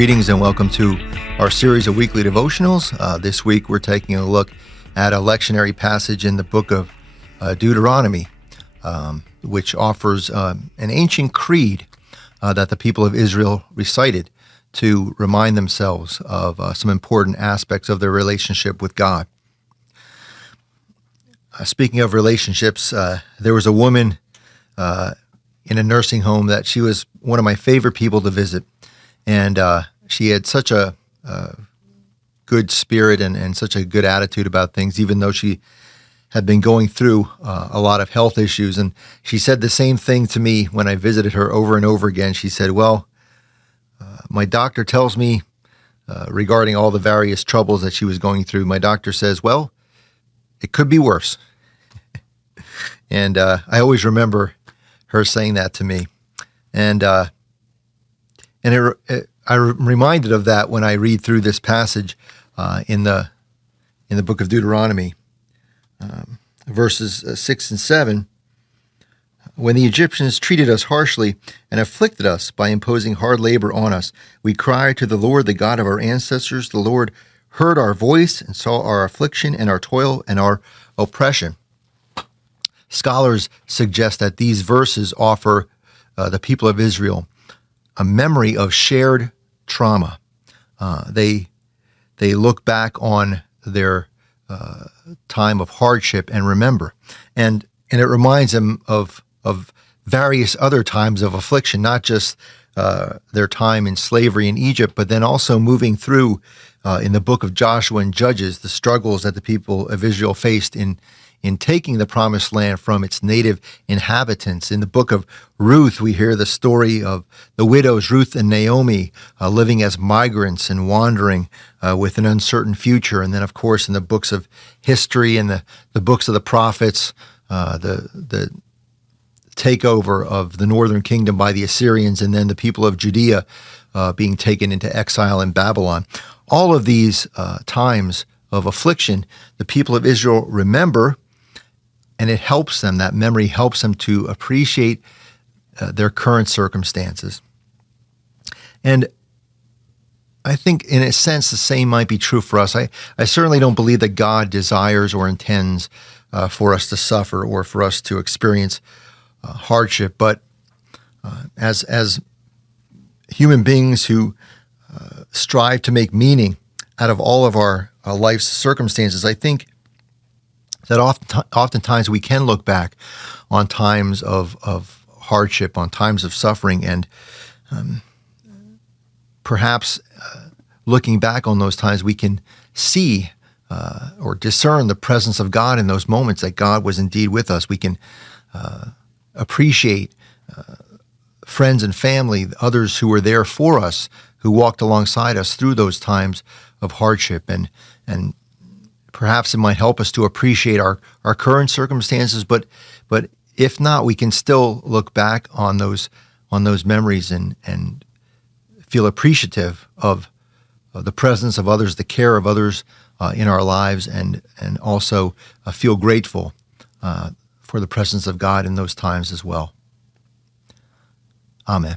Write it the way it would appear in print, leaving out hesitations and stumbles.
Greetings and welcome to our series of weekly devotionals. This week we're taking a look at a lectionary passage in the book of Deuteronomy, which offers an ancient creed that the people of Israel recited to remind themselves of some important aspects of their relationship with God. Speaking of relationships, there was a woman in a nursing home that she was one of my favorite people to visit. And she had such a good spirit and such a good attitude about things, even though she had been going through a lot of health issues. And she said the same thing to me when I visited her over and over again. She said, my doctor tells me regarding all the various troubles that she was going through, my doctor says, well, it could be worse. And I always remember her saying that to me. And I'm reminded of that when I read through this passage in the book of Deuteronomy, verses 6 and 7. When the Egyptians treated us harshly and afflicted us by imposing hard labor on us, we cried to the Lord, the God of our ancestors. The Lord heard our voice and saw our affliction and our toil and our oppression. Scholars suggest that these verses offer the people of Israel a memory of shared trauma. They look back on their time of hardship and remember, and it reminds them of various other times of affliction, not just their time in slavery in Egypt, but then also moving through in the book of Joshua and Judges, the struggles that the people of Israel faced in taking the promised land from its native inhabitants. In the book of Ruth, we hear the story of the widows, Ruth and Naomi, living as migrants and wandering with an uncertain future. And then, of course, in the books of history and the books of the prophets, the takeover of the northern kingdom by the Assyrians, and then the people of Judea being taken into exile in Babylon. All of these times of affliction, the people of Israel remember, and it helps them, that memory helps them to appreciate their current circumstances. And I think, in a sense, the same might be true for us. I certainly don't believe that God desires or intends for us to suffer or for us to experience hardship. But as human beings who strive to make meaning out of all of our life's circumstances, I think that oftentimes we can look back on times of hardship, on times of suffering, and perhaps looking back on those times, we can see or discern the presence of God in those moments, that God was indeed with us. We can appreciate friends and family, others who were there for us, who walked alongside us through those times of hardship, and perhaps it might help us to appreciate our current circumstances, but if not, we can still look back on those memories and feel appreciative of the presence of others, the care of others in our lives, and also feel grateful for the presence of God in those times as well. Amen.